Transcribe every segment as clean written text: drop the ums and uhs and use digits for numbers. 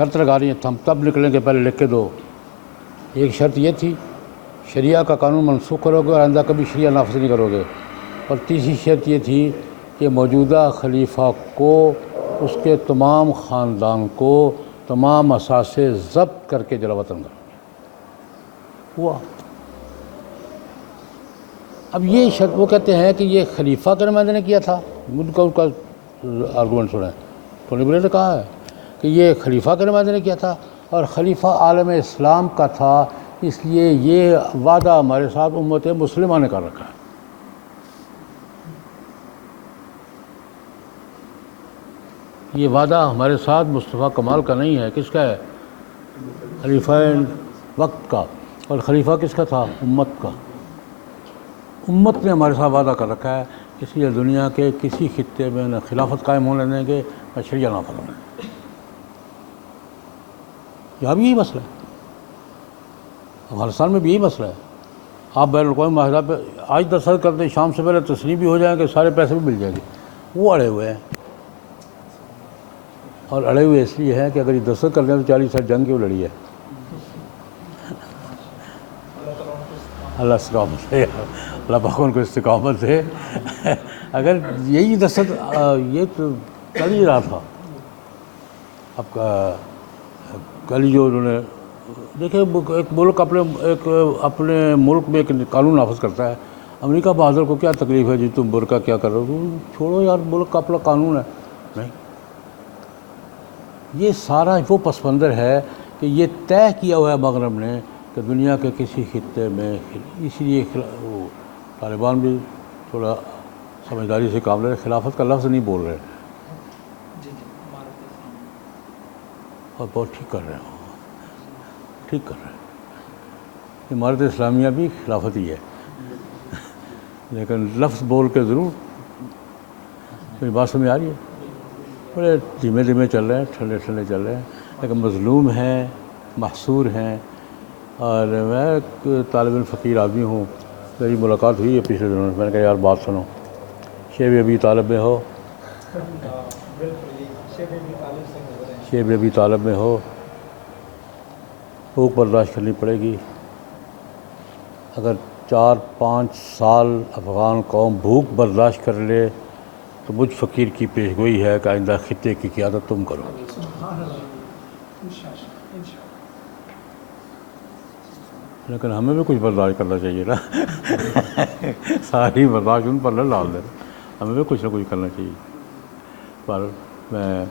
شرط لگا رہی ہیں ہم تب نکلیں گے، پہلے لکھ کے دو۔ ایک شرط یہ تھی شریعہ کا قانون منسوخ کرو گے اور آئندہ کبھی شریعہ نافذ نہیں کرو گے، اور تیسری شرط یہ تھی کہ موجودہ خلیفہ کو، اس کے تمام خاندان کو، تمام اثاثے ضبط کر کے جلا وطن کرو گے۔ ہوا۔ اب یہ شرط وہ کہتے ہیں کہ یہ خلیفہ کے نمائندے نے کیا تھا، ان کا آرگومنٹ سنیں، ٹونی بلیئر نے کہا ہے کہ یہ خلیفہ کے نمائندے نے کیا تھا اور خلیفہ عالم اسلام کا تھا، اس لیے یہ وعدہ ہمارے ساتھ امت مسلمہ نے کر رکھا ہے۔ یہ وعدہ ہمارے ساتھ مصطفیٰ کمال کا نہیں ہے، کس کا ہے؟ خلیفہ وقت کا۔ اور خلیفہ کس کا تھا؟ امت کا۔ امت نے ہمارے ساتھ وعدہ کر رکھا ہے، اس لیے دنیا کے کسی خطے میں نہ خلافت قائم ہونے دیں گے نہ شریعہ نافذ ہونے دیں گے۔ یہاں بھی یہی مسئلہ ہے، افغانستان میں بھی یہی مسئلہ ہے۔ آپ بین الاقوامی معاہدہ پہ آج دستخط کرتے ہیں، شام سے پہلے تسلیم بھی ہو جائیں گے، سارے پیسے بھی مل جائیں گے، وہ اڑے ہوئے ہیں۔ اور اڑے ہوئے اس لیے ہیں کہ اگر یہ دستخط کر دیں تو 40 سال جنگ کیوں لڑی ہے؟ اللہ استقامت دے، اللہ پاک ان کو استقامت دے۔ اگر یہی دستخط یہ تو کل ہی رہا تھا، اب کل ہی جو انہوں نے دیکھیں، ایک ملک اپنے ملک میں ایک قانون نافذ کرتا ہے۔ امریکہ بہادر کو کیا تکلیف ہے جی تم برقع کیا کر رہے ہو؟ چھوڑو یار، ملک کا اپنا قانون ہے۔ نہیں، یہ سارا وہ پس منظر ہے کہ یہ طے کیا ہوا ہے مغرب نے کہ دنیا کے کسی خطے میں، اس لیے وہ طالبان بھی تھوڑا سمجھداری سے کام لے رہے، خلافت کا لفظ نہیں بول رہے اور بہت ٹھیک کر رہے ہیں، ٹھیک کر رہے ہیں۔ امارت اسلامیہ بھی خلافت ہی ہے، لیکن لفظ بول کے ضرور۔ میری بات سمجھ آ رہی ہے؟ بڑے دھیمے دھیمے چل رہے ہیں، ٹھنڈے ٹھنڈے چل رہے ہیں، لیکن مظلوم ہیں، محصور ہیں۔ اور میں ایک طالب علم فقیر آدمی ہوں، میری ملاقات ہوئی ہے پچھلے دنوں، میں نے کہا یار بات سنو، شیب ابی طالب میں ہو، شیب ابی طالب میں ہو، بھوک برداشت کرنی پڑے گی۔ اگر 4-5 سال افغان قوم بھوک برداشت کر لے تو مجھ فقیر کی پیشگوئی ہے کہ آئندہ خطے کی قیادت تم کرو۔ لیکن ہمیں بھی کچھ برداشت کرنا چاہیے نا، ساری برداشت ان پر نہ ڈال دیں، ہمیں بھی کچھ نہ کچھ کرنا چاہیے۔ پر میں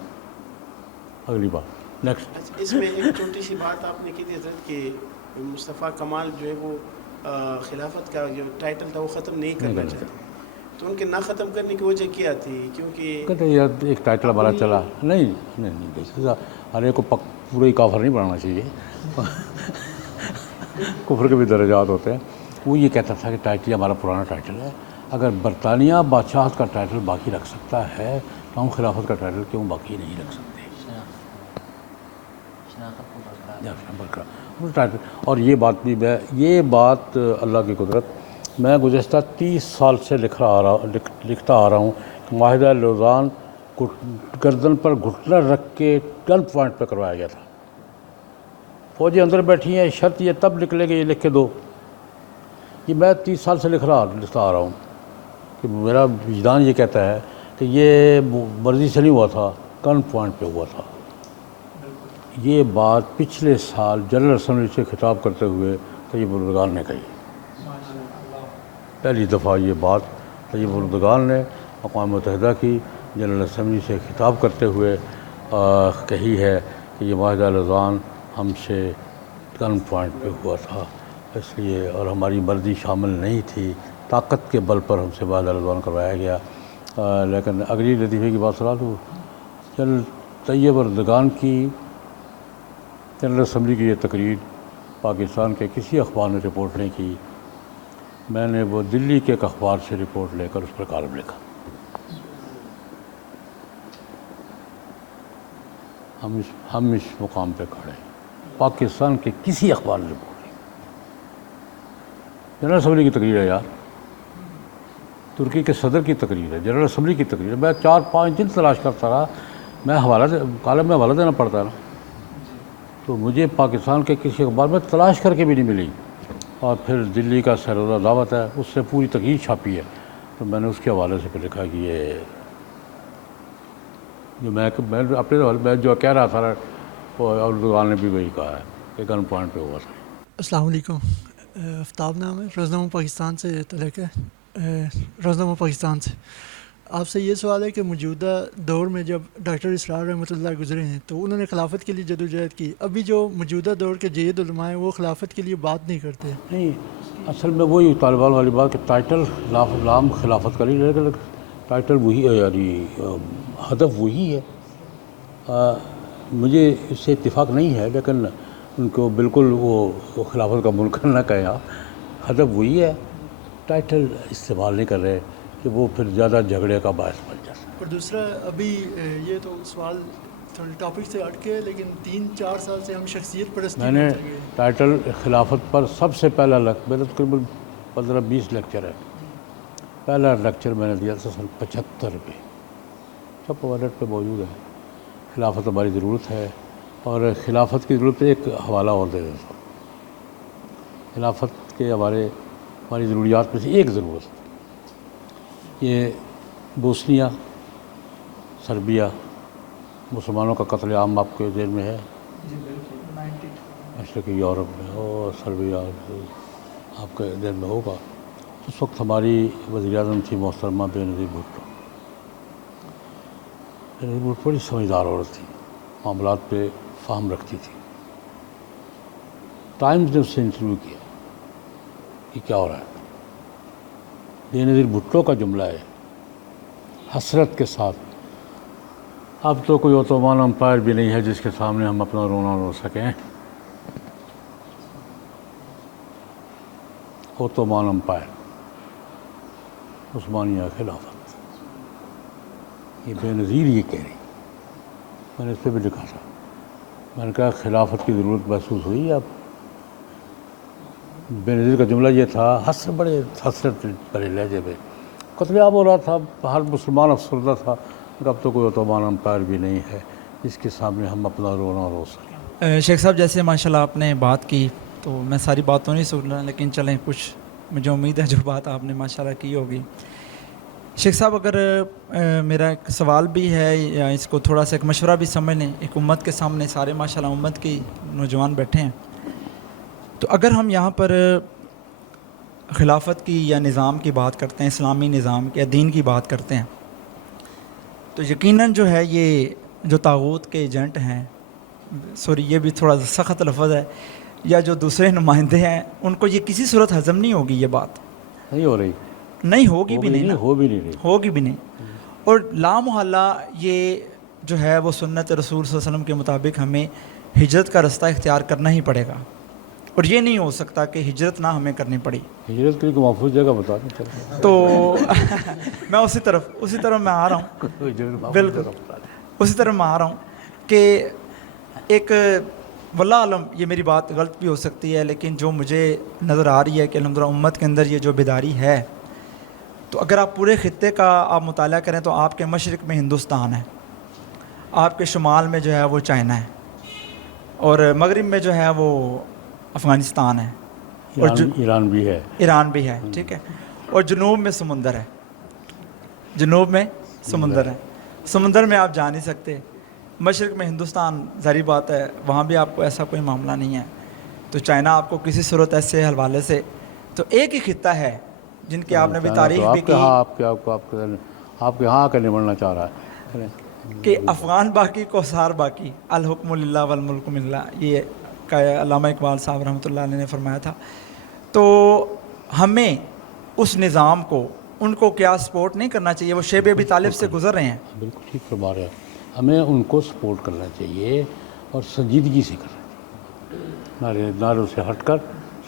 اگلی بات نیکسٹ۔ اس میں ایک چھوٹی سی بات آپ نے کی تھی حضرت کہ مصطفیٰ کمال جو ہے وہ خلافت کا جو ٹائٹل تھا وہ ختم نہیں کرنا چاہتے، تو ان کے نہ ختم کرنے کی وجہ کیا تھی؟ کیونکہ کہتے ہیں یار ایک ٹائٹل ہمارا چلا نہیں، ہر ایک کو پورا ہی کافر نہیں بنانا چاہیے، کفر کے بھی درجات ہوتے ہیں۔ وہ یہ کہتا تھا کہ ٹائٹل ہمارا پرانا ٹائٹل ہے، اگر برطانیہ بادشاہت کا ٹائٹل باقی رکھ سکتا ہے تو ہم خلافت کا ٹائٹل کیوں باقی نہیں رکھ سکتے؟ اور یہ بات بھی یہ بات اللہ کی قدرت، میں گزشتہ 30 سال سے لکھتا آ رہا ہوں کہ معاہدہ لوزان کو گردن پر گھٹنا رکھ کے گن پوائنٹ پہ کروایا گیا تھا۔ فوجیں اندر بیٹھی ہیں، شرط یہ تب نکلے گی، یہ لکھ کے دو۔ یہ میں 30 سال سے لکھتا آ رہا ہوں کہ میرا وجدان یہ کہتا ہے کہ یہ مرضی سے نہیں ہوا تھا، گن پوائنٹ پہ ہوا تھا۔ یہ بات پچھلے سال جنرل اسمبلی سے خطاب کرتے ہوئے طیب اردگان نے کہی، پہلی دفعہ یہ بات طیب اردگان نے اقوام متحدہ کی جنرل اسمبلی سے خطاب کرتے ہوئے کہی ہے کہ یہ معاہدہ لوزان ہم سے گن پوائنٹ پہ ہوا تھا، اس لیے اور ہماری مرضی شامل نہیں تھی، طاقت کے بل پر ہم سے معاہدہ لوزان کروایا گیا۔ لیکن اگلی لطیفے کی بات سنا دوں، جنرل طیب اردگان کی جنرل اسمبلی کی یہ تقریر پاکستان کے کسی اخبار نے رپورٹ نہیں کی، میں نے وہ دلی کے ایک اخبار سے رپورٹ لے کر اس پر کالم لکھا۔ ہم اس مقام پہ کھڑے ہیں، پاکستان کے کسی اخبار نے رپورٹ نہیں۔ جنرل اسمبلی کی تقریر ہے یار، ترکی کے صدر کی تقریر ہے، جنرل اسمبلی کی تقریر ہے۔ میں 4-5 دن تلاش کرتا رہا، میں کالم میں حوالہ دینا پڑتا ہے نا، تو مجھے پاکستان کے کسی اخبار میں تلاش کر کے بھی نہیں ملی، اور پھر دلی کا سیروزہ دعوت ہے، اس سے پوری تقریر چھاپی ہے، تو میں نے اس کے حوالے سے پھر لکھا کہ یہ جو میں اپنے حوالے میں جو کہہ رہا تھا وہ اردوغان نے بھی وہی کہا ہے کہ گن پوائنٹ پہ ہوا تھا۔ السلام علیکم، آفتاب نام ہے، روزنامہ پاکستان سے تعلق ہے، روزنامہ پاکستان سے۔ آپ سے یہ سوال ہے کہ موجودہ دور میں جب ڈاکٹر اسرار رحمۃ اللہ گزرے ہیں تو انہوں نے خلافت کے لیے جدوجہد کی، ابھی جو موجودہ دور کے جید علماء ہیں وہ خلافت کے لیے بات نہیں کرتے۔ نہیں، اصل میں وہی طالبان والی بات کہ ٹائٹل نام خلافت کا نہیں، لیکن ٹائٹل وہی ہے، یعنی ہدف وہی ہے۔ مجھے اس سے اتفاق نہیں ہے، لیکن ان کو بالکل وہ خلافت کا ملک نہ کہیں، ہدف وہی ہے، ٹائٹل استعمال نہیں کر رہے کہ وہ پھر زیادہ جھگڑے کا باعث بن جاتا ہے۔ اور دوسرا، ابھی یہ تو سوال تھوڑے ٹاپک سے ہٹ کے، لیکن 3-4 سال سے ہم شخصیت پرستی میں نے میں چلے گئے۔ ٹائٹل خلافت پر سب سے پہلا میرا تقریباً 15-20 لیکچر ہے، پہلا لیکچر میں نے دیا تھا سن 75 میں، سب ویبسائٹ پہ موجود ہے۔ خلافت ہماری ضرورت ہے، اور خلافت کی ضرورت ایک حوالہ اور دے دیتا ہوں۔ خلافت کے ہماری ضروریات میں سے ایک ضرورت یہ بوسنیا سربیا مسلمانوں کا قتل عام آپ کے ذہن میں ہے، مشرقی یورپ میں، اور سربیا آپ کے ذہن میں ہوگا۔ اس وقت ہماری وزیر اعظم تھی محترمہ بے نظیر بھٹو۔ بے نظیر بھٹو بڑی سمجھدار عورت تھی، معاملات پہ فہم رکھتی تھی۔ ٹائمز نے اس سے انٹرویو کیا کہ کیا ہو رہا ہے۔ بے نظیر بھٹو کا جملہ ہے حسرت کے ساتھ، اب تو کوئی عثمان امپائر بھی نہیں ہے جس کے سامنے ہم اپنا رونا رو سکیں۔ عثمان امپائر، عثمانیہ خلافت، یہ بے نظیر یہ کہہ رہی۔ میں نے اس پہ بھی لکھا تھا، میں نے کہا خلافت کی ضرورت محسوس ہوئی اب؟ بے نظیر کا جملہ یہ تھا، بڑے حسرت بھرے لہجے میں، قتل عام ہو رہا تھا، ہر مسلمان افسردہ تھا، اب تو کوئی عثمان امپائر بھی نہیں ہے جس کے سامنے ہم اپنا رونا رو سکیں۔ شیخ صاحب، جیسے ماشاءاللہ آپ نے بات کی تو میں ساری بات تو نہیں سن رہا، لیکن چلیں کچھ مجھے امید ہے جو بات آپ نے ماشاءاللہ کی ہوگی۔ شیخ صاحب، اگر میرا ایک سوال بھی ہے یا اس کو تھوڑا سا ایک مشورہ بھی سمجھ لیں، ایک امت کے سامنے سارے ماشاءاللہ امت کی نوجوان بیٹھے ہیں، تو اگر ہم یہاں پر خلافت کی یا نظام کی بات کرتے ہیں، اسلامی نظام کی یا دین کی بات کرتے ہیں، تو یقیناً جو ہے یہ جو طاغوت کے ایجنٹ ہیں، سوری یہ بھی تھوڑا سخت لفظ ہے، یا جو دوسرے نمائندے ہیں، ان کو یہ کسی صورت ہضم نہیں ہوگی، یہ بات نہیں ہو رہی، نہیں ہوگی بھی نہیں، ہو بھی نہیں رہی، ہوگی بھی نہیں۔ اور لا محالہ یہ جو ہے وہ سنت رسول صلی اللہ علیہ وسلم کے مطابق ہمیں ہجرت کا رستہ اختیار کرنا ہی پڑے گا، اور یہ نہیں ہو سکتا کہ ہجرت نہ ہمیں کرنی پڑی۔ ہجرت کے لیے کوئی محفوظ جگہ بتا دیں چلیں۔ تو میں اسی طرف میں آ رہا ہوں، بالکل اسی طرح میں آ رہا ہوں کہ ایک واللہ عالم یہ میری بات غلط بھی ہو سکتی ہے، لیکن جو مجھے نظر آ رہی ہے کہ الحمدللہ امت کے اندر یہ جو بیداری ہے، تو اگر آپ پورے خطے کا آپ مطالعہ کریں تو آپ کے مشرق میں ہندوستان ہے، آپ کے شمال میں جو ہے وہ چائنا ہے، اور مغرب میں جو ہے وہ افغانستان ہے، اور ایران بھی ہے، ایران بھی ہے، ٹھیک ہے، اور جنوب میں سمندر ہے، جنوب میں سمندر ہے، سمندر میں آپ جا نہیں سکتے۔ مشرق میں ہندوستان، ظاہری بات ہے وہاں بھی آپ کو ایسا کوئی معاملہ نہیں ہے، تو چائنا آپ کو کسی صورت ایسے حوالے سے، تو ایک ہی خطہ ہے جن کی آپ نے بھی تاریخ بھی کی آپ کے ہاں آ کے نمٹنا چاہ رہا ہے کہ افغان باقی کوثار باقی، الحکم للہ والملک للہ، یہ علامہ اقبال صاحب رحمۃ اللہ علیہ نے فرمایا تھا۔ تو ہمیں اس نظام کو، ان کو کیا سپورٹ نہیں کرنا چاہیے؟ وہ شیب ابی طالب سے گزر رہے ہیں، بالکل ٹھیک فرما رہے ہیں، ہمیں ان کو سپورٹ کرنا چاہیے اور سنجیدگی سے کرنا چاہیے، نعروں سے ہٹ کر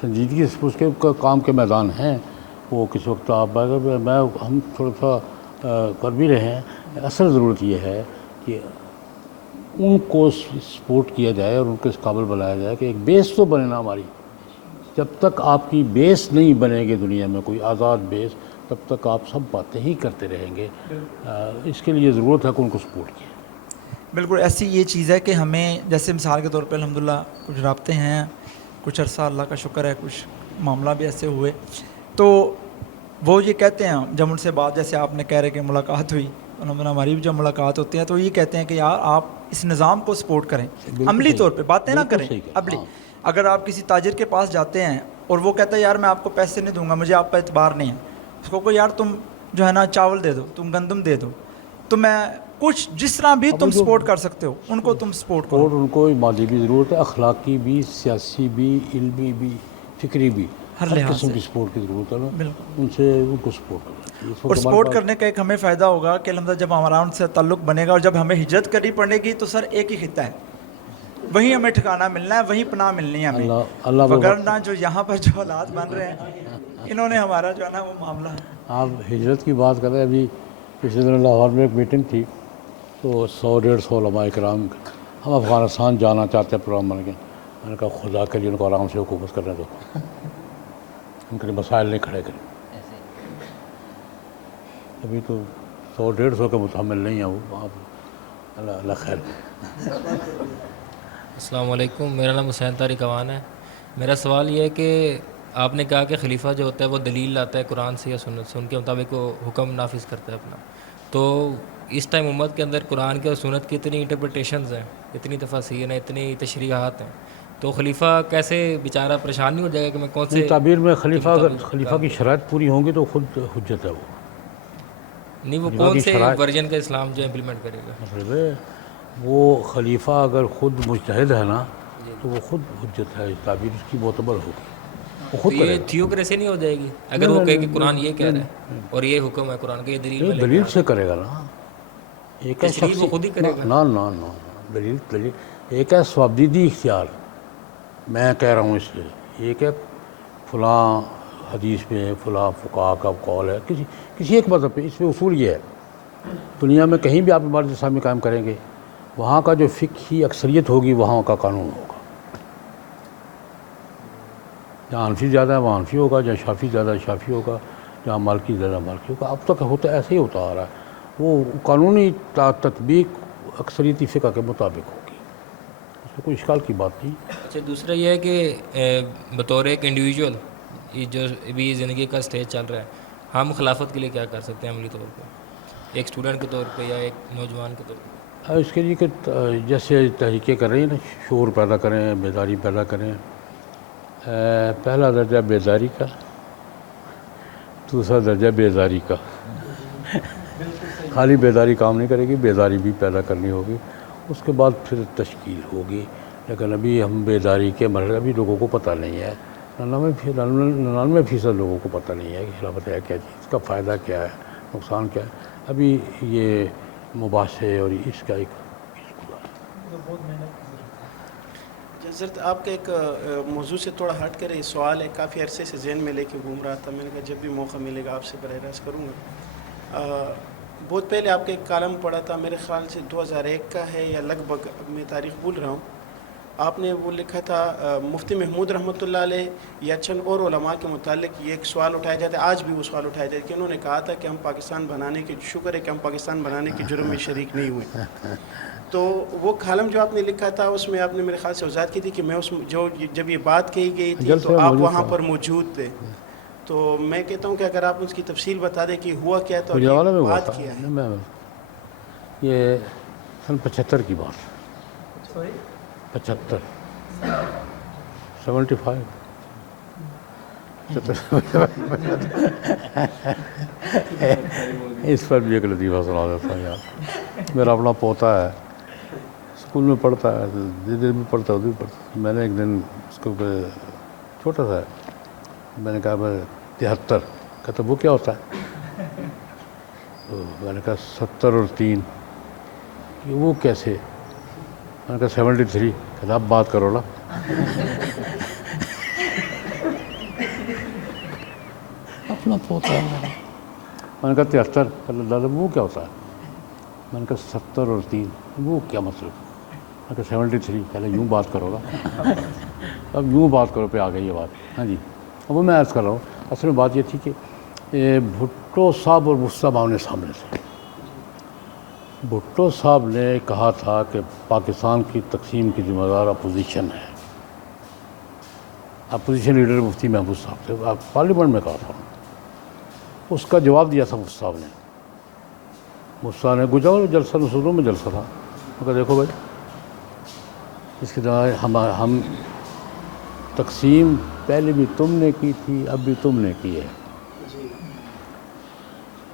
سنجیدگی سے، اس کے کام کے میدان ہیں وہ کس وقت آپ ہم تھوڑا سا کر بھی رہے ہیں۔ اصل ضرورت یہ ہے کہ ان کو سپورٹ کیا جائے اور ان کو اس قابل بنایا جائے کہ ایک بیس تو بنے نا ہماری۔ جب تک آپ کی بیس نہیں بنے گی دنیا میں کوئی آزاد بیس، تب تک آپ سب باتیں ہی کرتے رہیں گے۔ اس کے لیے ضرورت ہے کہ ان کو سپورٹ کیا۔ بالکل ایسی یہ چیز ہے کہ ہمیں جیسے مثال کے طور پہ الحمدللہ کچھ رابطے ہیں، کچھ عرصہ اللہ کا شکر ہے کچھ معاملہ بھی ایسے ہوئے، تو وہ یہ کہتے ہیں جب ان سے بات جیسے آپ نے کہہ رہے کہ ملاقات ہوئی، الحمدللہ ہماری بھی جب ملاقات ہوتی ہے تو یہ کہتے ہیں کہ یار آپ اس نظام کو سپورٹ کریں، عملی طور پہ باتیں نہ کریں عملی. اگر آپ کسی تاجر کے پاس جاتے ہیں اور وہ کہتا ہے یار میں آپ کو پیسے نہیں دوں گا، مجھے آپ پر اعتبار نہیں ہے، اس کو یار تم جو ہے نا چاول دے دو، تم گندم دے دو، تو میں کچھ جس طرح بھی تم سپورٹ کر سکتے ہو ان کو تم سپورٹ کرو. اور ان کو مالی بھی ضرورت ہے، اخلاقی بھی، سیاسی بھی، علمی بھی، فکری بھی، ہر قسم کی سپورٹ کی ضرورت ہے نا. ان سے ان کو سپورٹ کرنا چاہیے. اور سپورٹ کرنے کا ایک ہمیں فائدہ ہوگا کہ الحمدللہ جب ہمارا ان سے تعلق بنے گا اور جب ہمیں ہجرت کرنی پڑے گی تو سر ایک ہی خطہ ہے، وہیں ہمیں ٹھکانہ ملنا ہے، وہیں پناہ ملنی ہے ہمیں. وگرنہ جو یہاں پر جو حالات بن رہے ہیں انہوں نے ہمارا جو ہے نا وہ معاملہ. آپ ہجرت کی بات کر رہے ہیں، ابھی پچھلے دن لاہور میں ایک میٹنگ تھی تو 100-150 علماء کرام ہم افغانستان جانا چاہتے ہیں پروگرام بن کے. میں نے کہا خدا کے لیے ان کو آرام سے حکومت کرنے دو، ان کے لیے مسائل نہیں کھڑے کریں. ابھی تو 100-150 کے متحمل نہیں ہیں وہ. آپ اللہ خیر. السلام علیکم، میرا نام حسین طارق اوان ہے. میرا سوال یہ ہے کہ آپ نے کہا کہ خلیفہ جو ہوتا ہے وہ دلیل لاتا ہے قرآن سے یا سنت سے، ان کے مطابق وہ حکم نافذ کرتا ہے اپنا. تو اس ٹائم امت کے اندر قرآن کے اور سنت کی اتنی انٹرپریٹیشنز ہیں، اتنی تفاسیر ہیں، اتنی تشریحات ہیں، تو خلیفہ کیسے بیچارہ پریشان نہیں ہو جائے گا کہ میں کون سے تعبیر میں خلیفہ کی شرائط پوری ہوں گی تو خود حجت ہے وہ. نہیں، وہ کون سے ورژن کا اسلام جو امپلیمنٹ کرے گا؟ مطلب وہ خلیفہ اگر خود مجتہد ہے نا تو وہ خود حجت ہے، تعبیر اس کی معتبر ہوگی. وہ خود یہ تھیوکریسی نہیں ہو جائے گی اگر وہ کہے کہ قرآن یہ کہہ رہا ہے اور یہ حکم ہے قرآن کا، یہ دلیل سے کرے گا نا. ایک ہے وہ خود ہی کرے گا. نا دلیل ایک ہے سوابدیدی اختیار، میں کہہ رہا ہوں اس لیے. ایک ہے فلاں حدیث میں فلاں فقہا کا قول ہے کسی ایک مذہب پہ. اس میں اصول یہ ہے دنیا میں کہیں بھی آپ عمارت اسلامی قائم کریں گے، وہاں کا جو فقہی اکثریت ہوگی وہاں کا قانون ہوگا. جہاں حنفی زیادہ ہے وہاں حنفی ہوگا، جہاں شافعی زیادہ شافعی ہوگا، جہاں مالکی زیادہ مالکی ہوگا. اب تک ہوتا ایسے ہی ہوتا آ رہا ہے. وہ قانونی تطبیق اکثریتی فقہ کے مطابق ہوگی، اس میں کوئی اشکال کی بات نہیں. اچھا، دوسرا یہ ہے کہ بطور ایک انڈیویجول یہ جو ابھی زندگی کا سٹیج چل رہا ہے، ہم خلافت کے لیے کیا کر سکتے ہیں عملی طور پہ، ایک اسٹوڈنٹ کے طور پہ یا ایک نوجوان کے طور پہ؟ اس کے لیے کہ جیسے تحریکیں کر رہی ہیں نا، شعور پیدا کریں، بیداری پیدا کریں. پہلا درجہ بیداری کا، دوسرا درجہ بیداری کا. خالی بیداری کام نہیں کرے گی، بیداری بھی پیدا کرنی ہوگی، اس کے بعد پھر تشکیل ہوگی. لیکن ابھی ہم بیداری کے مرحلے ابھی لوگوں کو پتہ نہیں ہے. 99% لوگوں کو پتہ نہیں ہے کہ خلافت ہے کیا چیز، اس کا فائدہ کیا ہے، نقصان کیا ہے. ابھی یہ مباحثے اور اس کا ایک حضرت آپ کا ایک موضوع سے تھوڑا ہٹ کر یہ سوال ہے، کافی عرصے سے ذہن میں لے کے گھوم رہا تھا. میں نے کہا جب بھی موقع ملے گا آپ سے براہ راست کروں گا. بہت پہلے آپ کا ایک کالم پڑھا تھا، میرے خیال سے 2001 کا ہے یا لگ بھگ، میں تاریخ بھول رہا ہوں. آپ نے وہ لکھا تھا مفتی محمود رحمۃ اللہ علیہ یا چند اور علماء کے متعلق یہ ایک سوال اٹھایا جاتا ہے، آج بھی وہ سوال اٹھایا جاتا ہے کہ انہوں نے کہا تھا کہ ہم پاکستان بنانے کے، شکر ہے کہ ہم پاکستان بنانے کے جرم میں شریک نہیں ہوئے. تو وہ کالم جو آپ نے لکھا تھا اس میں آپ نے میرے خیال سے وضاحت کی تھی کہ میں اس جو جب یہ بات کہی گئی تھی تو آپ وہاں پر موجود تھے. تو میں کہتا ہوں کہ اگر آپ اس کی تفصیل بتا دیں کہ ہوا کیا تھا اور یہ بات کیا ہے. یہ سن 75 کی بات، 75 75 اس پر بھی ایک لطیفہ سنا دیتا ہوں یار. میرا اپنا پوتا ہے، اسکول میں پڑھتا ہے، جدھر بھی پڑھتا ہے ادھر بھی پڑھتا ہے. میں نے ایک دن اس کو چھوٹا سا ہے، میں نے کہا میں 73، کہتا وہ کیا ہوتا ہے؟ تو میں نے کہا 70 اور 3، وہ کیسے؟ میں نے کہا 73، کہتا اب بات کرو نا. اپنا پوتا ہے میرا. میں نے کہا 73، کہتا دادا وہ کیا ہوتا ہے؟ میں نے کہا 70 اور 3، وہ کیا مطلب؟ میں نے کہا 73، کہتا یوں بات کرو گا. اب یوں بات کرو پہ آ گئی یہ بات. ہاں جی، اب وہ میں عرض کر رہا ہوں. اصل میں بات یہ تھی کہ بھٹو صاحب اور مصطفیٰ آمنے سامنے تھے. بھٹو صاحب نے کہا تھا کہ پاکستان کی تقسیم کی ذمہ دار اپوزیشن ہے. اپوزیشن لیڈر مفتی محمود صاحب تھے, پارلیمنٹ میں کہا تھا. اس کا جواب دیا تھا مفتی صاحب نے. مفتی صاحب نے گجرا جلسہ نصوروں میں جلسہ تھا, میں کہا دیکھو بھائی اس کے دوران ہم تقسیم پہلے بھی تم نے کی تھی, اب بھی تم نے کی ہے.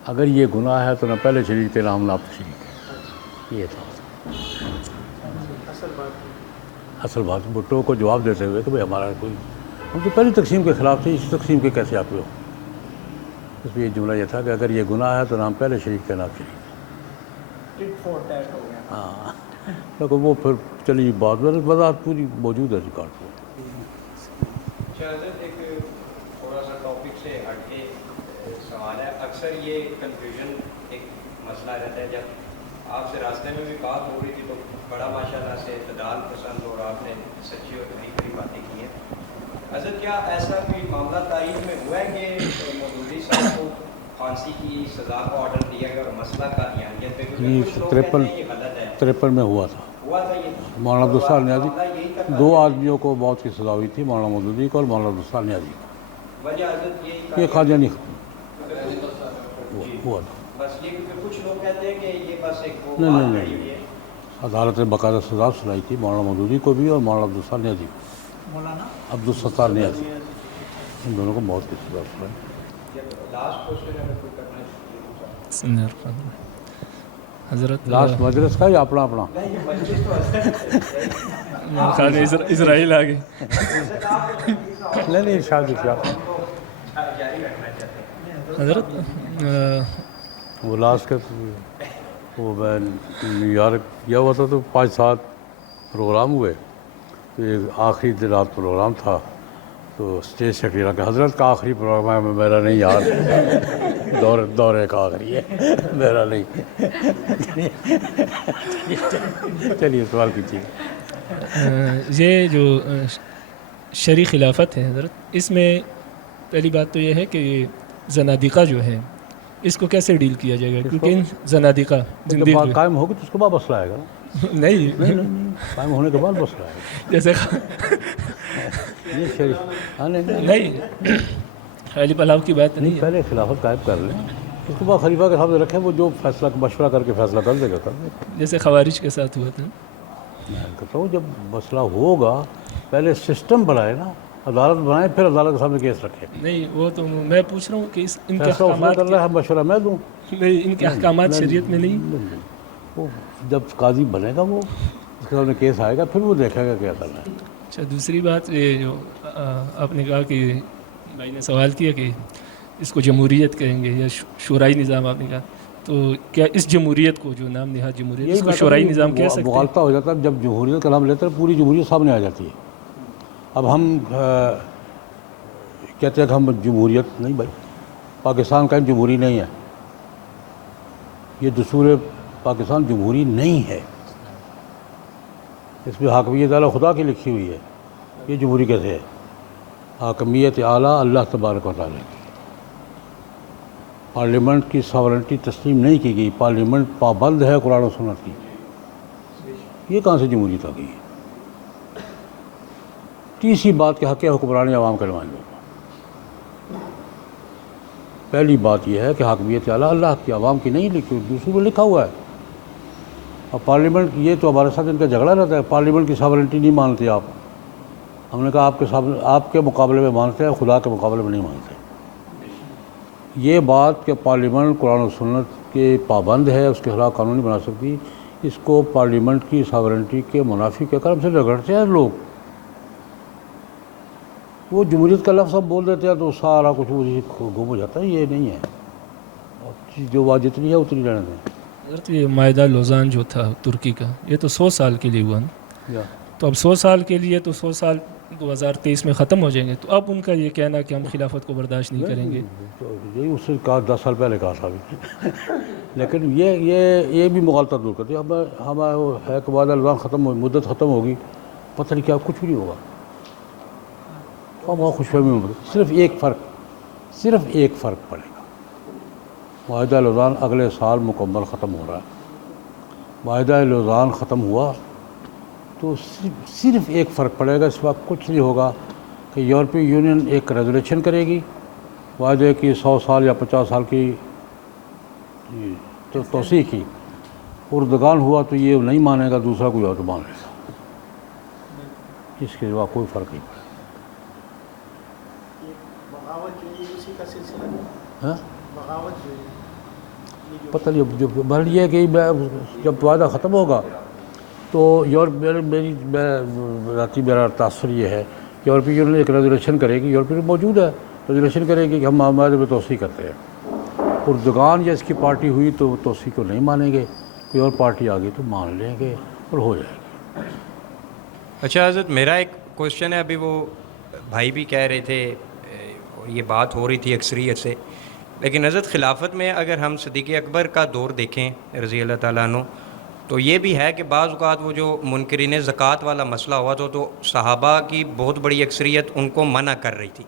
اگر یہ گناہ ہے تو نہ پہلے شریک تھے نہ ہم نہ اب شریک ہے. یہ تھا اصل بات. بھٹو کو جواب دیتے ہوئے کہ بھائی ہمارا کوئی, ہم تو پہلی تقسیم کے خلاف تھے, اس تقسیم کے کیسے آپ ہو. اس میں یہ جملہ یہ تھا کہ اگر یہ گناہ ہے تو نہ ہم پہلے شریک تھے نہ اب شریک. ہاں لیکن وہ پھر چلی بات وضاحت پوری موجود ہے ریکارڈ پہ. حضرت ایک تھوڑا سا ٹاپک سے ہٹ کے سوال ہے. اکثر یہ کنفیوژن ایک مسئلہ رہتا ہے. جب آپ سے راستے میں بھی بات ہو رہی تھی تو بڑا ماشاءاللہ سے اعتدال پسند اور آپ نے سچی اور کڑی باتیں کی ہیں. حضرت کیا ایسا کوئی معاملہ تاریخ میں ہوا ہے کہ مودودی صاحب کو پھانسی کی سزا کا آرڈر دیا گیا اور مسئلہ قادیانیت پہ, کیونکہ کچھ لوگ کہتے ہیں یہ غلط ہے. 53 میں ہوا تھا. مولانا عبدالستار نیازی, 2 آدمیوں کو موت کی سزا ہوئی تھی, مولانا مودودی کو اور مولانا عبدالستار نیازی کو. وجہ حضرت یہی یہ قادیانی ہوا تھا. بس یہ کچھ لوگ کہتے ہیں کہ یہ بس ایک نہیں, عدالت نے باقاعدہ سزا سنائی تھی مولانا مودودی کو بھی اور مولانا عبدالستار نیازی کو. مولانا عبدالستار نیازی, ان دونوں کو موت کی سزا سنائی. لاسٹ کوشچن اگر کوئی کرنا بسم اللہ الرحمن الرحیم. حضرت لاسٹ مجلس کا یا اپنا اپنا اسرائیل آ گئے. نہیں ارشاد حضرت وہ لاسٹ کا وہ میں نیو یارک گیا ہوا تھا تو 5-7 پروگرام ہوئے. تو ایک آخری دن رات پروگرام تھا تو اسٹیج سیکرٹری کہ حضرت کا آخری پروگرام ہے. میرا نہیں یار, دورے کا آخری ہے میرا نہیں. چلیے سوال کیجیے. یہ جو شرعی خلافت ہے حضرت, اس میں پہلی بات تو یہ ہے کہ زنادقہ جو ہے اس کو کیسے ڈیل کیا جائے گا, کیونکہ زنادقہ جب بات قائم ہوگی تو اس کے بعد مسئلہ آئے گا. نہیں قائم ہونے کے بعد مسئلہ آئے گا. جیسے یہ شریف نہیں خالی پلاؤ کی بات نہیں ہے. پہلے خلافت قائم کر لیں, اس کے بعد خلیفہ کے سامنے رکھیں, وہ جو فیصلہ مشورہ کر کے فیصلہ کر دے گا کر دے گا. جیسے خوارج کے ساتھ ہوا تھا. میں کہتا ہوں جب مسئلہ ہوگا پہلے سسٹم بنائے نا, عدالت بنائیں پھر عدالت کے سامنے کیس رکھیں. نہیں وہ تو میں پوچھ رہا ہوں کہ ان کے فیصلہ اس میں احکامات کر رہا ہے, مشورہ میں دوں. نہیں, ان کے احکامات شریعت میں نہیں. وہ جب قاضی بنے گا وہ اس کے سامنے کیس آئے گا پھر وہ دیکھے گا کیا کرنا ہے. اچھا, دوسری بات یہ جو آپ نے کہا کہ بھائی نے سوال کیا کہ اس کو جمہوریت کہیں گے یا شورائی نظام, آپ نے کہا تو کیا اس جمہوریت کو جو نام نہاد جمہوریت اس کو شورائی نظام کہہ سکتے ہیں؟ مغالطہ ہو جاتا ہے جب جمہوریت کا نام لیتے ہیں, پوری جمہوریت سامنے آ جاتی ہے. اب ہم کہتے ہیں کہ ہم جمہوریت نہیں, بھائی پاکستان کا جمہوری نہیں ہے. یہ دستور پاکستان جمہوری نہیں ہے, اس میں حاکمیت اعلیٰ خدا کی لکھی ہوئی ہے. یہ جمہوری کیسے ہے؟ حاکمیت اعلیٰ اللہ تبارک و تعالیٰ کی. پارلیمنٹ کی ساورنٹی تسلیم نہیں کی گئی, پارلیمنٹ پابند ہے قرآن و سنت کی. یہ کہاں سے جمہوریت آ گئی ہے؟ تیسری بات کہ حق حکمرانی عوام کا نمائندہ. پہلی بات یہ ہے کہ حاکمیت اعلیٰ اللہ کی عوام کی نہیں لکھی, دوسروں میں لکھا ہوا ہے. اور پارلیمنٹ, یہ تو ہمارے ساتھ ان کا جھگڑا رہتا ہے, پارلیمنٹ کی ساورنٹی نہیں مانتے آپ. ہم نے کہا آپ کے مقابلے میں مانتے ہیں, خدا کے مقابلے میں نہیں مانتے. یہ بات کہ پارلیمنٹ قرآن و سنت کے پابند ہے, اس کے خلاف قانون نہیں بنا سکتی, اس کو پارلیمنٹ کی ساورنٹی کے منافی کے کرم سے رگڑتے ہیں لوگ. وہ جمہوریت کا لفظ ہم بول دیتے ہیں تو سارا کچھ گم ہو جاتا ہے. یہ نہیں ہے, اور جو بات جتنی ہے اتنی رہنے دیں. حضرت یہ معاہدہ لوزان جو تھا ترکی کا, یہ تو 100 سال کے لیے ہوا نا, تو اب 100 سال کے لیے تو 100 سال 2023 میں ختم ہو جائیں گے, تو اب ان کا یہ کہنا کہ ہم خلافت کو برداشت نہیں کریں گے. یہی اس سے کہا 10 سال پہلے کہا تھا. لیکن یہ بھی مغالطہ دور کرتی ہے. ہمارا ہے کہ معاہدہ لوزان ختم ہو, مدت ختم ہوگی, پتہ نہیں کیا کچھ بھی نہیں ہوگا. اور بہت خوش فہمی میں صرف ایک فرق پڑے گا. معاہدہ لوزان اگلے سال مکمل ختم ہو رہا ہے, معاہدہ لوزان ختم ہوا تو صرف ایک فرق پڑے گا، اس وقت کچھ نہیں ہوگا کہ یورپی یونین ایک ریزولیشن کرے گی معاہدے کی 100 سال یا 50 سال کی توسیع کی، اردگان ہوا تو یہ نہیں مانے گا، دوسرا کوئی اور تو مان لے گا، اس کے سوا کوئی فرق نہیں پڑے بغاوت جو ہے اسی کا سلسلہ ہے؟ ہاں بغاوت جو ہے پتہ نہیں، جو بہرحال یہ ہے کہ جب معاہدہ ختم ہوگا تو میرا تاثر یہ ہے کہ یورپی یونین ایک ریزولیشن کرے گی، یورپی یونین موجود ہے، ریزولیشن کرے گی کہ ہم معاہدے میں توسیع کرتے ہیں، اردگان یا اس کی پارٹی ہوئی تو وہ توسیع کو نہیں مانیں گے، کوئی اور پارٹی آ گئی تو مان لیں گے اور ہو جائے گی۔ اچھا حضرت، میرا ایک کوشچن ہے، ابھی وہ بھائی بھی کہہ رہے تھے اور یہ بات ہو رہی تھی اکثریت سے، لیکن حضرت خلافت میں اگر ہم صدیق اکبر کا دور دیکھیں رضی اللہ تعالیٰ عنہ، تو یہ بھی ہے کہ بعض اوقات وہ جو منکرین زکوٰۃ والا مسئلہ ہوا تو صحابہ کی بہت بڑی اکثریت ان کو منع کر رہی تھی،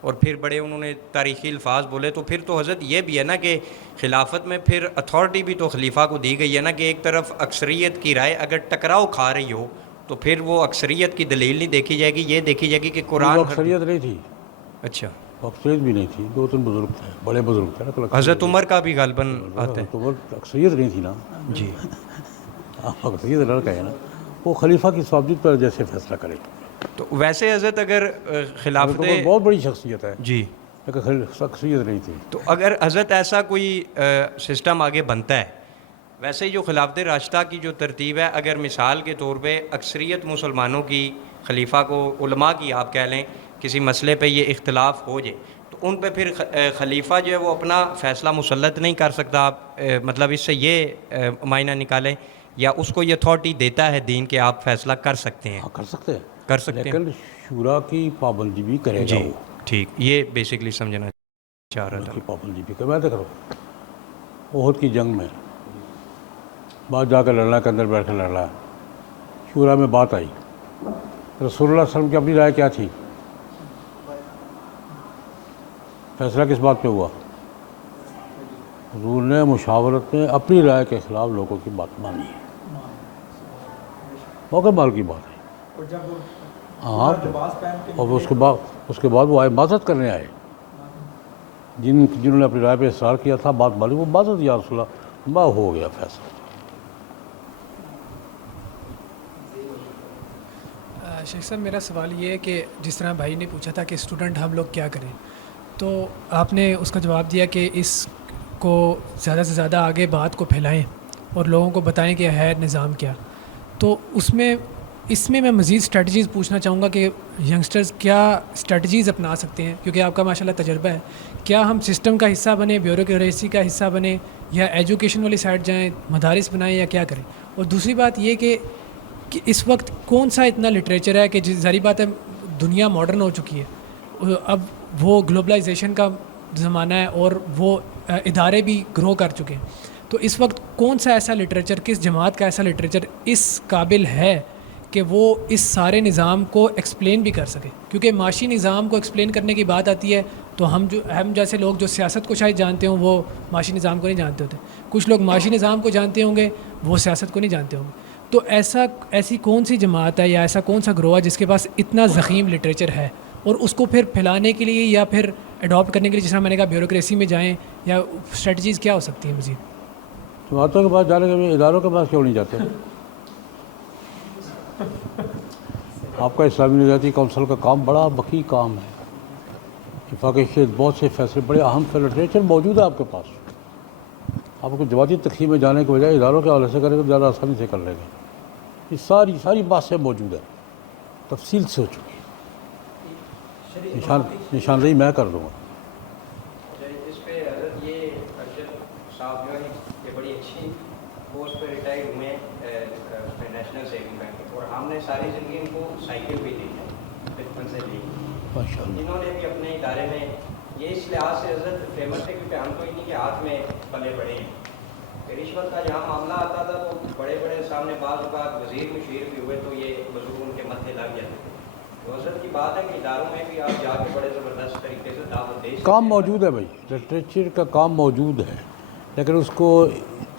اور پھر بڑے انہوں نے تاریخی الفاظ بولے، تو پھر تو حضرت یہ بھی ہے نا کہ خلافت میں پھر اتھارٹی بھی تو خلیفہ کو دی گئی ہے نا، کہ ایک طرف اکثریت کی رائے اگر ٹکراؤ کھا رہی ہو تو پھر وہ اکثریت کی دلیل نہیں دیکھی جائے گی، یہ دیکھی جائے گی کہ قرآن وہ اکثریت نہیں تھی، اچھا اکثریت بھی نہیں تھی، 2-3 بزرگ تھے، بڑے بزرگ تھے نا، حضرت عمر کا بھی غالباً آتا ہے تو وہ اکثریت نہیں تھی نا، جی۔ آپ اکثریت لڑکا ہے نا، وہ خلیفہ کی صحبت پر جیسے فیصلہ کرے، تو ویسے حضرت اگر خلافت تو بہت بڑی شخصیت ہے جی، لیکن اکثریت نہیں تھی۔ تو اگر حضرت ایسا کوئی سسٹم آگے بنتا ہے، ویسے جو خلافت راشدہ کی جو ترتیب ہے، اگر مثال کے طور پہ اکثریت مسلمانوں کی خلیفہ کو، علماء کی آپ کہہ لیں، کسی مسئلے پہ یہ اختلاف ہو جائے تو ان پہ پھر خلیفہ جو ہے وہ اپنا فیصلہ مسلط نہیں کر سکتا، مطلب اس سے یہ معنی نکالیں، یا اس کو یہ اتھارٹی دیتا ہے دین کہ آپ فیصلہ کر سکتے ہیں؟ ہاں کر سکتے ہیں، کر سکتے ہیں، لیکن شورا کی پابندی بھی کرے گا، جی وہ ٹھیک، یہ بیسکلی سمجھنا چاہ رہا اس تھا۔ کی پابندی بھی کرے۔ میں دیکھ رہا ہوں احد کی جنگ میں بعد جا کے لڑنا کے اندر بیٹھ کے لڑنا ہے، شورا میں بات آئی، رسول اللہ صلی اللہ علیہ وسلم کی اپنی رائے کیا تھی؟ فیصلہ کس بات پہ ہوا؟ حضور نے مشاورت میں اپنی رائے کے خلاف لوگوں کی بات مانی ہے، موقع مال کی بات ہے، ہاں، اور اس کے بعد وہ آئے معذرت کرنے آئے، جنہوں نے اپنی رائے پہ اصرار کیا تھا، بات مانی، وہ معذرت، یا رسول اللہ میں ہو گیا فیصلہ۔ شیخ صاحب، میرا سوال یہ ہے کہ جس طرح بھائی نے پوچھا تھا کہ اسٹوڈنٹ ہم لوگ کیا کریں، تو آپ نے اس کا جواب دیا کہ اس کو زیادہ سے زیادہ آگے بات کو پھیلائیں اور لوگوں کو بتائیں کہ ہے نظام کیا، تو اس میں میں مزید اسٹریٹجیز پوچھنا چاہوں گا کہ ینگسٹرز کیا اسٹریٹجیز اپنا سکتے ہیں، کیونکہ آپ کا ماشاءاللہ تجربہ ہے، کیا ہم سسٹم کا حصہ بنیں، بیوروکریسی کا حصہ بنیں، یا ایجوکیشن والی سائڈ جائیں، مدارس بنائیں، یا کیا کریں؟ اور دوسری بات یہ کہ اس وقت کون سا اتنا لٹریچر ہے کہ ظاہری بات ہے دنیا ماڈرن ہو چکی ہے، اب وہ گلوبلائزیشن کا زمانہ ہے اور وہ ادارے بھی گرو کر چکے ہیں، تو اس وقت کون سا ایسا لٹریچر، کس جماعت کا ایسا لٹریچر اس قابل ہے کہ وہ اس سارے نظام کو ایکسپلین بھی کر سکے؟ کیونکہ معاشی نظام کو ایکسپلین کرنے کی بات آتی ہے تو ہم جیسے لوگ جو سیاست کو شاید جانتے ہوں وہ معاشی نظام کو نہیں جانتے ہوتے، کچھ لوگ معاشی نظام کو جانتے ہوں گے وہ سیاست کو نہیں جانتے ہوں گے، تو ایسی کون سی جماعت ہے یا ایسا کون سا گروہ ہے جس کے پاس اتنا ضخیم لٹریچر ہے، اور اس کو پھر پھیلانے کے لیے یا پھر اڈاپٹ کرنے کے لیے، جس طرح میں نے کہا بیوروکریسی میں جائیں، یا اسٹریٹجیز کیا ہو سکتی ہیں مزید؟ جماعتوں کے پاس جانے کے اداروں کے پاس کیوں نہیں جاتے؟ آپ کا اسلامی نظریاتی کونسل کا کام بڑا وقی کام ہے، اتفاقی بہت سے فیصلے، بڑے اہم لٹریچر موجود ہے آپ کے پاس، آپ کو جماعتی تقسیم میں جانے کے بجائے اداروں کے حوالے سے کریں تو زیادہ آسانی سے کر لیں گے۔ یہ ساری باتیں موجود ہے، تفصیل سے ہو چکی ہے، نشاندہی میں کر دوں گا۔ اس پہ حضرت یہ ارشد صاحب جو ہے یہ بڑی اچھی پوسٹ پہ ریٹائر ہوئے ہیں نیشنل سیونگ بینک، اور ہم نے ساری زندگی ان کو سائیکل بھی دی ہے بچپن سے لی، انہوں نے بھی اپنے ادارے میں یہ اس لحاظ سے حضرت فیمس ہے کیونکہ ہم تو انہیں کے ہاتھ میں پلے بڑے ہیں، رشوت کا جہاں معاملہ آتا تھا تو بڑے سامنے بعض اوقات وزیر مشیر بھی ہوئے تو یہ بزرگ ان کے متھے لگ جاتے تھے، تو حضرت کی بات ہے کہ اداروں میں بھی آپ جا کے بڑے زبردست طریقے سے دعوت دے سکتے ہیں۔ کام موجود ہے بھائی، لٹریچر کا کام موجود ہے، لیکن اس کو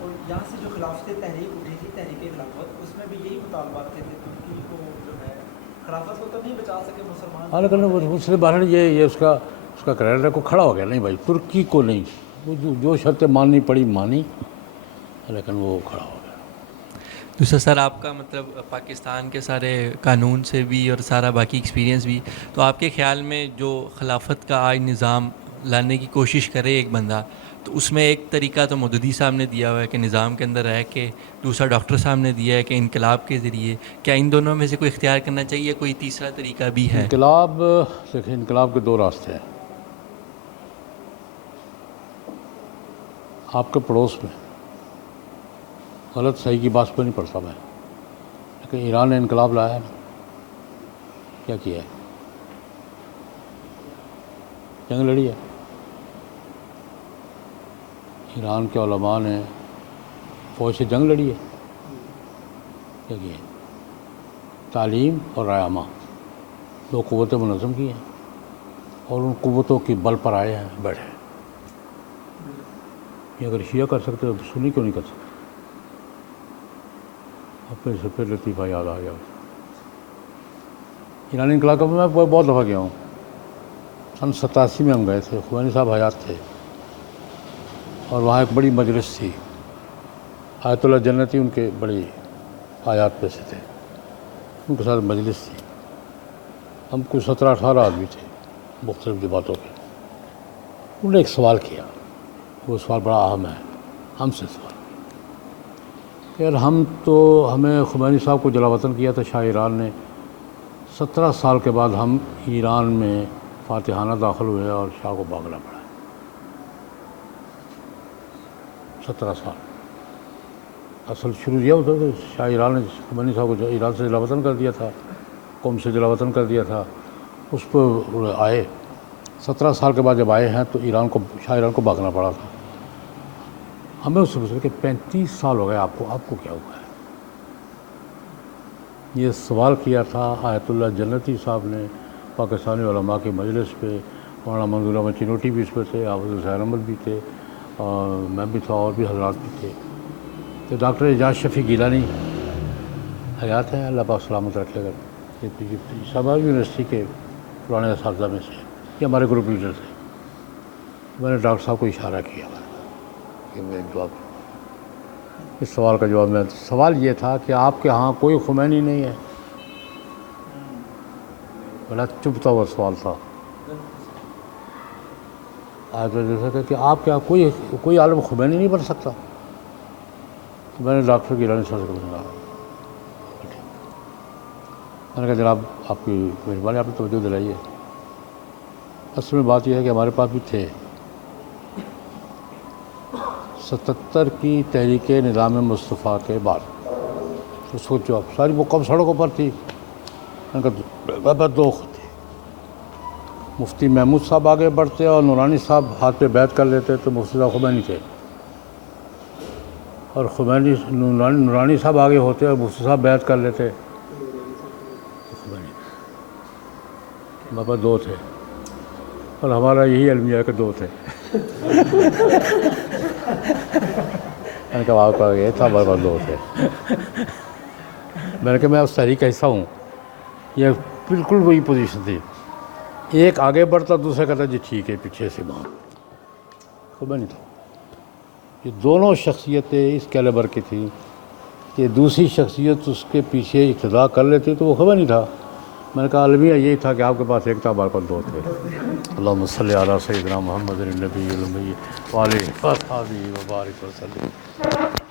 اور یہاں سے جو خلافت تحریک اٹھی تھی، تحریک خلافت، اس میں بھی یہی مطالبات تھے کہ ترکی کو جو ہے خلافت کو تو نہیں بچا سکے مسلمان. ہاں لیکن اس سے باہر یہ اس کا کریڈر کو کھڑا ہو گیا. نہیں بھائی، ترکی کو نہیں، وہ جو شرطیں ماننی پڑی مانی، لیکن وہ کھڑا ہو گیا. دوسرا سر، آپ کا مطلب پاکستان کے سارے قانون سے بھی اور سارا باقی ایکسپیرینس بھی، تو آپ کے خیال میں جو خلافت کا آج نظام لانے کی کوشش کرے ایک بندہ، تو اس میں ایک طریقہ تو مودودی صاحب نے دیا ہوا ہے کہ نظام کے اندر رہ کے، دوسرا ڈاکٹر صاحب نے دیا ہے کہ انقلاب کے ذریعے، کیا ان دونوں میں سے کوئی اختیار کرنا چاہیے؟ کوئی تیسرا طریقہ بھی ہے؟ انقلاب، دیکھیں، انقلاب کے دو راستے ہیں. آپ کے پڑوس میں غلط صحیح کی بات پہ نہیں پڑتا میں، لیکن ایران نے انقلاب لایا ہے نا. کیا کیا ہے؟ جنگ لڑی ہے. ایران کے علماء نے فوج سے جنگ لڑی ہے. کیا کیا ہے؟ تعلیم اور رائعامہ دو قوتیں منظم کی ہیں، اور ان قوتوں کی بل پر آئے ہیں، بیٹھے ہیں. یہ اگر شیعہ کر سکتے تو سنی کیوں نہیں کر سکتے؟ اپنے سے پھر لطیفہ یاد آ گیا. ایرانی انقلاب کا میں بہت دفعہ گیا ہوں. سن 87 میں ہم گئے تھے، خمینی صاحب حیات تھے، اور وہاں ایک بڑی مجلس تھی. آیت اللہ جنتی ان کے بڑی حیات پہ سے تھے، ان کے ساتھ مجلس تھی. ہم کچھ 17-18 آدمی تھے مختلف جماعتوں کے. انہوں نے ایک سوال کیا، وہ سوال بڑا اہم ہے ہم سے. سوال کہ یار ہمیں خمینی صاحب کو جلا وطن کیا تھا شاہ ایران نے. 17 سال کے بعد ہم ایران میں فاتحانہ داخل ہوئے اور شاہ کو بھاگنا پڑا. 17 سال. اصل شروع یہ ہوتا کہ شاہ ایران نے خمینی صاحب کو ایران سے جلا وطن کر دیا تھا، قوم سے جلا وطن کر دیا تھا. اس پہ آئے 17 سال کے بعد جب آئے ہیں تو شاہ ایران کو بھاگنا پڑا تھا. ہمیں اس سے پوچھا کہ 35 سال ہو گئے آپ کو کیا ہوا ہے؟ یہ سوال کیا تھا آیت اللہ جنتی صاحب نے پاکستانی علماء کی مجلس پہ. مولانا منظور احمد چنوٹی بھی اس پہ تھے، حافظ حسین احمد بھی تھے، اور میں بھی تھا، اور بھی حضرات بھی تھے. تو ڈاکٹر اعجاز شفیع گیلانی حیات ہیں، اللہ پاک سلامت رکھے گا. شہباز یونیورسٹی کے پرانے اساتذہ میں سے، یہ ہمارے گروپ لیڈر تھے. میں نے ڈاکٹر صاحب کو اشارہ کیا کہ میں جواب، اس سوال کا جواب میں، سوال یہ تھا کہ آپ کے ہاں کوئی خمینی نہیں ہے. بڑا چبھتا ہوا سوال تھا. آج جیسا کہ آپ کے یہاں کوئی عالم خمینی نہیں بن سکتا. میں نے ڈاکٹر گیلانی صاحب سے کہا، میں نے کہا جناب آپ کی مہربانی، آپ نے توجہ دلائی ہے. اصل میں بات یہ ہے کہ ہمارے پاس بھی تھے 77 کی تحریک نظام مصطفیٰ کے بعد. تو سوچو آپ، ساری وہ کم سڑکوں پر تھی. میں نے کہا دو تھے، مفتی محمود صاحب آگے بڑھتے اور نورانی صاحب ہاتھ پہ بیعت کر لیتے تو مفتی صاحب خمینی تھے، اور نورانی صاحب آگے ہوتے اور مفتی صاحب بیعت کر لیتے تو خمینی. ہمارے پاس دو تھے، اور ہمارا یہی المیہ ہے کہ دو تھے. میں نے کہا آپ کا یہ تھا، ہمارے پاس دو تھے. میں نے کہا میں اس تحریک کا حصہ ہوں. یہ بالکل وہی پوزیشن تھی. ایک آگے بڑھتا دوسرا کہتا جی ٹھیک ہے پیچھے سے مان، خبر نہیں تھا. یہ دونوں شخصیتیں اس کیلیبر کی تھیں کہ دوسری شخصیت اس کے پیچھے اقتدا کر لیتی تو وہ خبر نہیں تھا. میں نے کہا المیہ یہی تھا کہ آپ کے پاس ایک تھا ہمارے پاس دو تھے. اللہم صلی علی سیدنا محمد النبی المی وعلیہ وصحبہ وبارک وسلم.